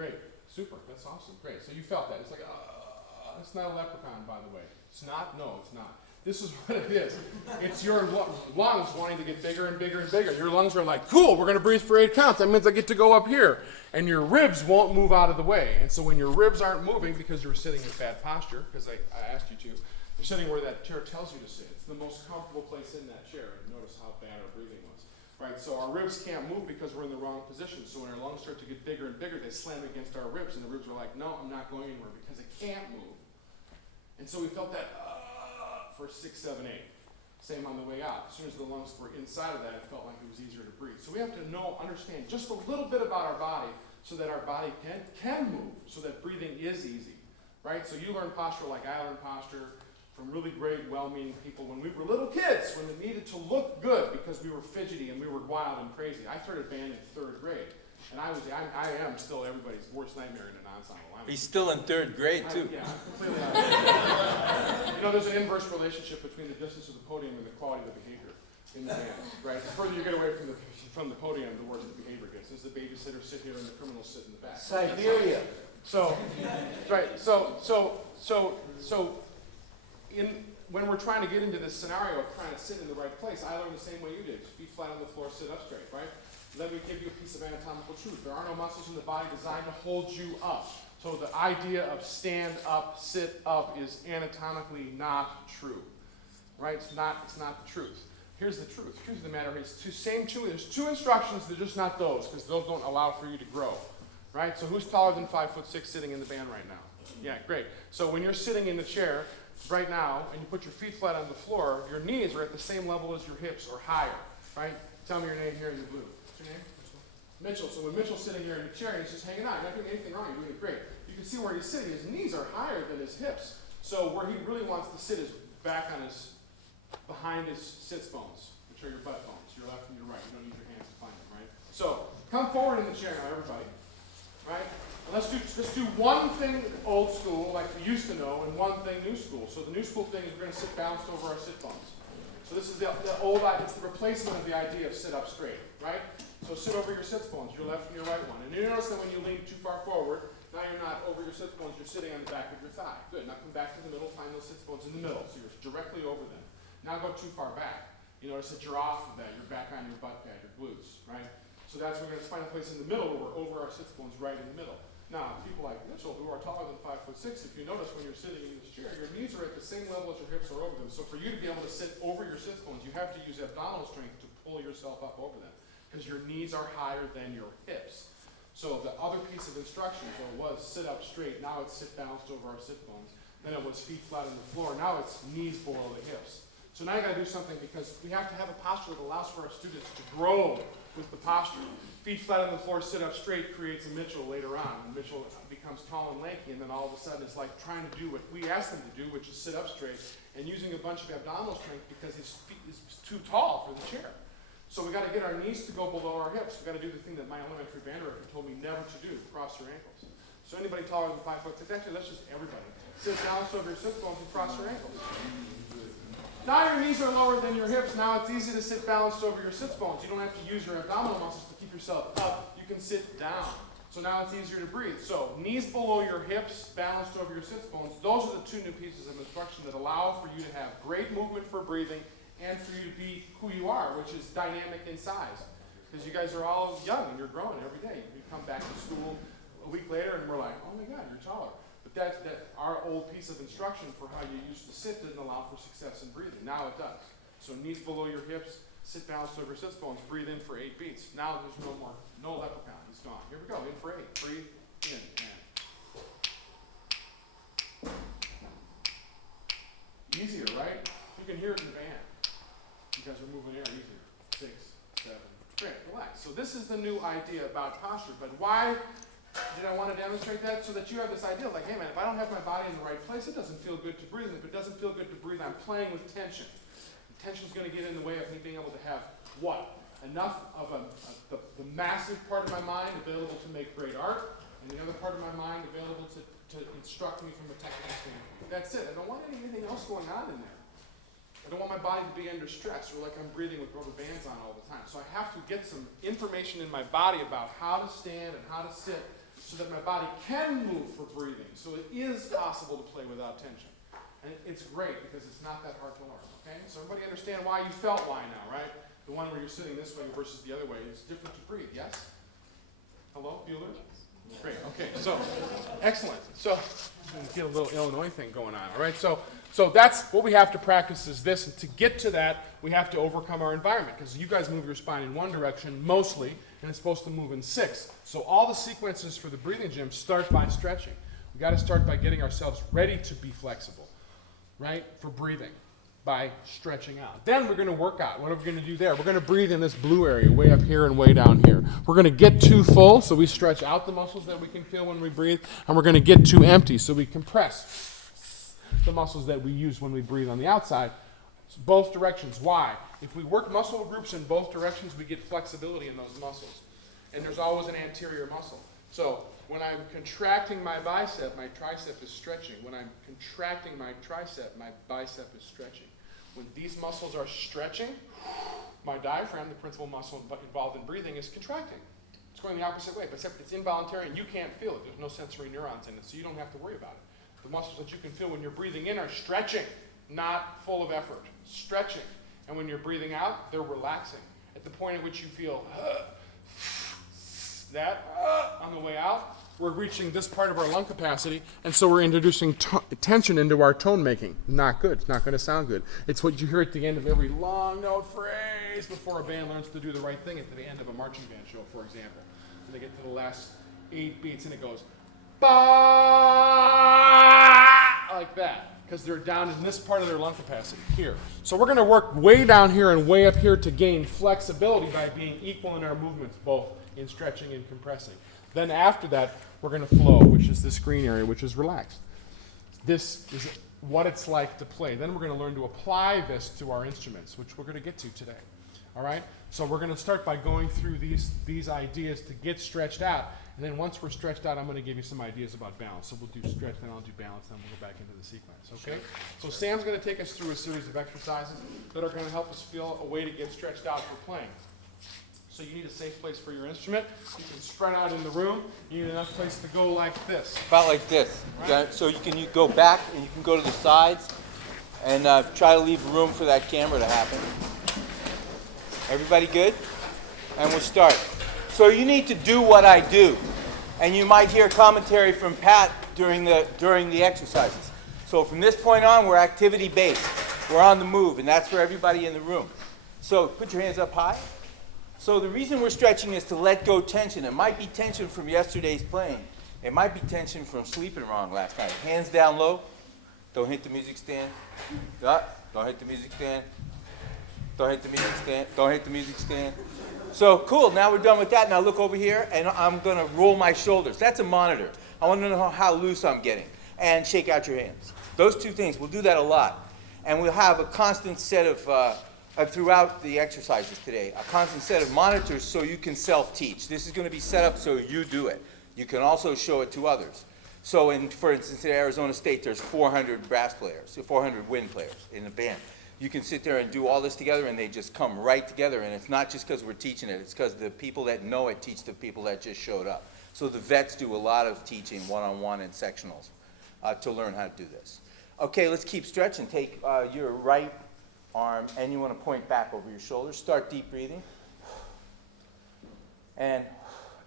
Great. Super. That's awesome. Great. So you felt that. It's like, it's not a leprechaun, by the way. It's not? No, it's not. This is what it is. It's your lungs wanting to get bigger and bigger and bigger. Your lungs are like, cool, we're going to breathe for 8 counts. That means I get to go up here. And your ribs won't move out of the way. And so when your ribs aren't moving because you're sitting in bad posture, because I asked you to, you're sitting where that chair tells you to sit. It's the most comfortable place in that chair. And notice how bad our breathing was. Right? So our ribs can't move because we're in the wrong position. So when our lungs start to get bigger and bigger, they slam against our ribs. And the ribs are like, no, I'm not going anywhere because I can't move. And so we felt that for 6, 7, 8. Same on the way out. As soon as the lungs were inside of that, it felt like it was easier to breathe. So we have to understand just a little bit about our body so that our body can move, so that breathing is easy. Right? So you learn posture like I learned posture from really great, well-meaning people when we were little kids, when it needed to look good because we were fidgety and we were wild and crazy. I started band in 3rd grade. And I am still everybody's worst nightmare in an ensemble. He's still in 3rd grade, too. Yeah, I'm completely honest. You know, there's an inverse relationship between the distance of the podium and the quality of the behavior in the band, right? The further you get away from the podium, the worse the behavior gets. As the babysitters sit here and the criminals sit in the back. Siberia. So, right, when we're trying to get into this scenario of trying to sit in the right place, I learned the same way you did. Feet flat on the floor, sit up straight, right? Let me give you a piece of anatomical truth. There are no muscles in the body designed to hold you up. So the idea of stand up, sit up is anatomically not true. Right? It's not the truth. Here's the truth. The truth of the matter is there's 2 instructions, they're just not those, because those don't allow for you to grow. Right? So who's taller than 5'6" sitting in the band right now? Yeah, great. So when you're sitting in the chair right now and you put your feet flat on the floor, your knees are at the same level as your hips or higher. Right? Tell me your name here in the blue. What's your name? Mitchell. So when Mitchell's sitting here in the chair, he's just hanging out. You're not doing anything wrong. You're doing it great. You can see where he's sitting. His knees are higher than his hips. So where he really wants to sit is behind his sits bones, which are your butt bones, your left and your right. You don't need your hands to find them, right? So come forward in the chair now, everybody. Right? And let's do one thing old school, like we used to know, and one thing new school. So the new school thing is we're going to sit balanced over our sit bones. So this is the old idea. It's the replacement of the idea of sit up straight, right? So sit over your sits bones, your left and your right one. And you notice that when you lean too far forward, now you're not over your sits bones, you're sitting on the back of your thigh. Good. Now come back to the middle, find those sits bones in the middle. So you're directly over them. Now go too far back. You notice that you're off of that. You're back on your butt pad, your glutes, right? So that's where we're going to find a place in the middle where we're over our sits bones right in the middle. Now, people like Mitchell, who are taller than 5'6", if you notice when you're sitting in this chair, your knees are at the same level as your hips are over them. So for you to be able to sit over your sits bones, you have to use abdominal strength to pull yourself up over them, because your knees are higher than your hips. So the other piece of instruction was sit up straight. Now it's sit balanced over our sit bones. Then it was feet flat on the floor. Now it's knees below the hips. So now you got to do something, because we have to have a posture that allows for our students to grow with the posture. Feet flat on the floor, sit up straight creates a Mitchell later on. And Mitchell becomes tall and lanky, and then all of a sudden it's like trying to do what we asked him to do, which is sit up straight, and using a bunch of abdominal strength because his feet is too tall for the chair. So we got to get our knees to go below our hips. We got to do the thing that my elementary band director told me never to do: cross your ankles. So anybody taller than 5'6", actually that's just everybody. Sit down so over your sit bones and cross your ankles. Now your knees are lower than your hips. Now it's easy to sit balanced over your sits bones. You don't have to use your abdominal muscles to keep yourself up. You can sit down. So now it's easier to breathe. So knees below your hips, balanced over your sits bones. Those are the 2 new pieces of instruction that allow for you to have great movement for breathing and for you to be who you are, which is dynamic in size. Because you guys are all young and you're growing every day. You come back to school a week later and we're like, oh my God, you're taller. But that our old piece of instruction for how you used to sit didn't allow for success in breathing. Now it does. So knees below your hips, sit balanced over sits bones, breathe in for 8 beats. Now there's no leprechaun. He's gone. Here we go. In for 8. Breathe in and. Easier, right? You can hear it in the band. You guys are moving air easier. 6, 7. Great. Relax. So this is the new idea about posture. But why did I want to demonstrate that? So that you have this idea like, hey man, if I don't have my body in the right place, it doesn't feel good to breathe. And if it doesn't feel good to breathe, I'm playing with tension. Tension's going to get in the way of me being able to have what? Enough of the massive part of my mind available to make great art, and the other part of my mind available to instruct me from a technical standpoint. That's it. I don't want anything else going on in there. I don't want my body to be under stress or like I'm breathing with rubber bands on all the time. So I have to get some information in my body about how to stand and how to sit so that my body can move for breathing. So it is possible to play without tension. And it's great because it's not that hard to learn, okay? So everybody understand why you felt why now, right? The one where you're sitting this way versus the other way, it's different to breathe, yes? Hello, Bueller? Great, okay, so, excellent. So, get a little Illinois thing going on, all right? So that's what we have to practice is this, and to get to that, we have to overcome our environment, because you guys move your spine in one direction, mostly, and it's supposed to move in 6. So all the sequences for the breathing gym start by stretching. We gotta start by getting ourselves ready to be flexible, right, for breathing, by stretching out. Then we're gonna work out. What are we gonna do there? We're gonna breathe in this blue area, way up here and way down here. We're gonna get too full, so we stretch out the muscles that we can feel when we breathe, and we're gonna get too empty, so we compress the muscles that we use when we breathe on the outside. Both directions. Why? If we work muscle groups in both directions, we get flexibility in those muscles. And there's always an anterior muscle. So when I'm contracting my bicep, my tricep is stretching. When I'm contracting my tricep, my bicep is stretching. When these muscles are stretching, my diaphragm, the principal muscle involved in breathing, is contracting. It's going the opposite way, except it's involuntary and you can't feel it. There's no sensory neurons in it, so you don't have to worry about it. The muscles that you can feel when you're breathing in are stretching, not full of effort. Stretching. And when you're breathing out, they're relaxing. At the point at which you feel that on the way out, we're reaching this part of our lung capacity, and so we're introducing tension into our tone making. Not good. It's not going to sound good. It's what you hear at the end of every long note phrase before a band learns to do the right thing at the end of a marching band show, for example. And they get to the last 8 beats, and it goes, ba, like that. Because they're down in this part of their lung capacity, here. So we're going to work way down here and way up here to gain flexibility by being equal in our movements, both in stretching and compressing. Then after that, we're going to flow, which is this green area, which is relaxed. This is what it's like to play. Then we're going to learn to apply this to our instruments, which we're going to get to today. All right? So we're going to start by going through these ideas to get stretched out. And then once we're stretched out, I'm going to give you some ideas about balance. So we'll do stretch, then I'll do balance, then we'll go back into the sequence, okay? So Sam's going to take us through a series of exercises that are going to help us feel a way to get stretched out for playing. So you need a safe place for your instrument. You can spread out in the room. You need enough place to go like this. About like this. Right. So you go back and you can go to the sides and try to leave room for that camera to happen. Everybody good? And we'll start. So you need to do what I do. And you might hear commentary from Pat during the exercises. So from this point on, we're activity-based. We're on the move, and that's for everybody in the room. So put your hands up high. So the reason we're stretching is to let go tension. It might be tension from yesterday's playing. It might be tension from sleeping wrong last night. Hands down low. Don't hit the music stand. Don't hit the music stand. Don't hit the music stand. Don't hit the music stand. So cool, now we're done with that. Now look over here, and I'm going to roll my shoulders. That's a monitor. I want to know how loose I'm getting. And shake out your hands. Those two things, we'll do that a lot. And we'll have a constant set of throughout the exercises today, a constant set of monitors so you can self-teach. This is going to be set up so you do it. You can also show it to others. So for instance, at Arizona State, there's 400 brass players, 400 wind players in the band. You can sit there and do all this together, and they just come right together. And it's not just because we're teaching it. It's because the people that know it teach the people that just showed up. So the vets do a lot of teaching one-on-one and sectionals to learn how to do this. Okay, let's keep stretching. Take your right arm, and you want to point back over your shoulders. Start deep breathing. And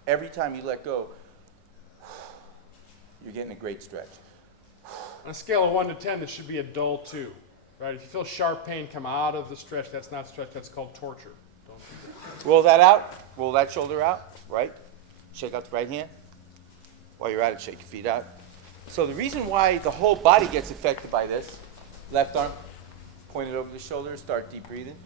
every time you let go, you're getting a great stretch. On a scale of 1 to 10, this should be a dull 2. Right? If you feel sharp pain come out of the stretch, that's not stretch, that's called torture. Don't do that. Roll that out. Roll that shoulder out. Right. Shake out the right hand. While you're at it, shake your feet out. So the reason why the whole body gets affected by this, left arm, point it over the shoulder, start deep breathing.